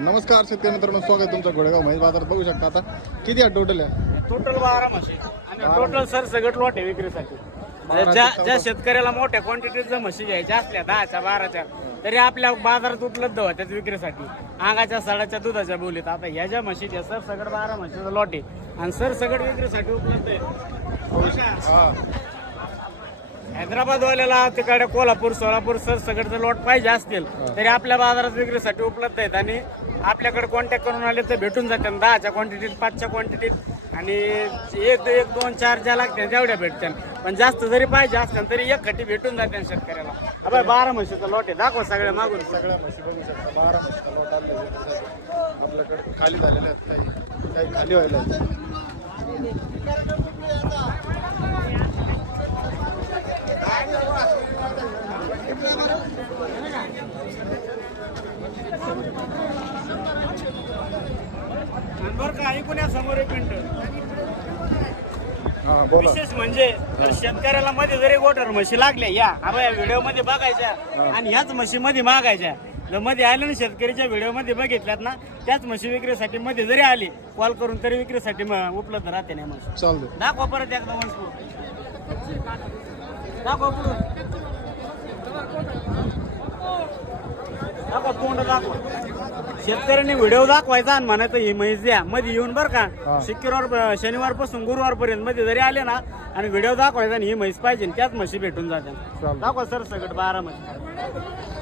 नमस्कार शेतकरी मित्रांनो, स्वागत आहे तुमचं घोडेगाव म्हैस बाजारात. बघू शकता आता किती आहे टोटल आहे. टोटल 12 म्हशी आणि टोटल सर सगळं लॉट आहे विक्रीसाठी. ज्या शेतकऱ्याला मोठ्या क्वांटिटीच्या म्हशी घ्यायच्या असल्या 10च्या 12च्या तरी आपल्या बाजारात उपलब्ध होत्यात विक्रीसाठी अंगाच्या सडाच्या दुधाच्या बोलीत. आता ह्या ज्या म्हशी आहेत सर सगळं 12 म्हशीचा लॉट आहे आणि सर सगळं विक्रीसाठी उपलब्ध आहे. हैदराबाद वाल्याला तिकडे कोल्हापूर सोलापूर सर सगळं लॉट पाहिजे असतील तरी आपल्या बाजारात विक्रीसाठी उपलब्ध आहेत आणि आपल्याकडे कॉन्टॅक्ट करून आले तर भेटून जातात 10च्या क्वांटिटीत 5च्या क्वांटिटीत आणि एक 2 4 ज्या लागतात तेवढ्या भेटतात. पण जास्त जरी पाहिजे असतील तरी एक खटी भेटून जाते शेतकऱ्याला. अबे 12 म्हशीचा लॉट आहे, दाखवा सगळ्या मागून. सगळ्या म्हशी बघू शकता. 12 म्हशीचा लॉट आलेला आहे आपल्याकडे. खाली झालेले आहेत, काही खाली व्हायला आहेत. बरं का ऐकून या समोर एक मिनिट. बोला. विशेष म्हणजे तर शेतकऱ्याला मध्ये जरी गोठर म्हशी लागल्या या या व्हिडिओ मध्ये बघायच्या आणि ह्याच म्हशी मध्ये मागायच्या. जर मध्ये आले ना शेतकरीच्या व्हिडिओ मध्ये बघितल्यात ना त्याच म्हशी विक्रीसाठी मध्ये जरी आली कॉल करून तरी विक्रीसाठी उपलब्ध राहते नाही म्हशी. चालतं. दाखवा परत एकदा वंशपूर दाखवा पुढून दाखवा तोंड दाखवा. शेतकऱ्यांनी व्हिडिओ दाखवायचा आणि म्हणायचं ही म्हैस द्या मध्ये येऊन बरं का. शुक्रवार शनिवार पासून गुरुवार पर्यंत मध्ये जरी आले ना आणि व्हिडिओ दाखवायचा आणि ही म्हैस पाहिजे त्याच म्हशी भेटून जाते. दाखवा सर सगळं 12 म्हशी.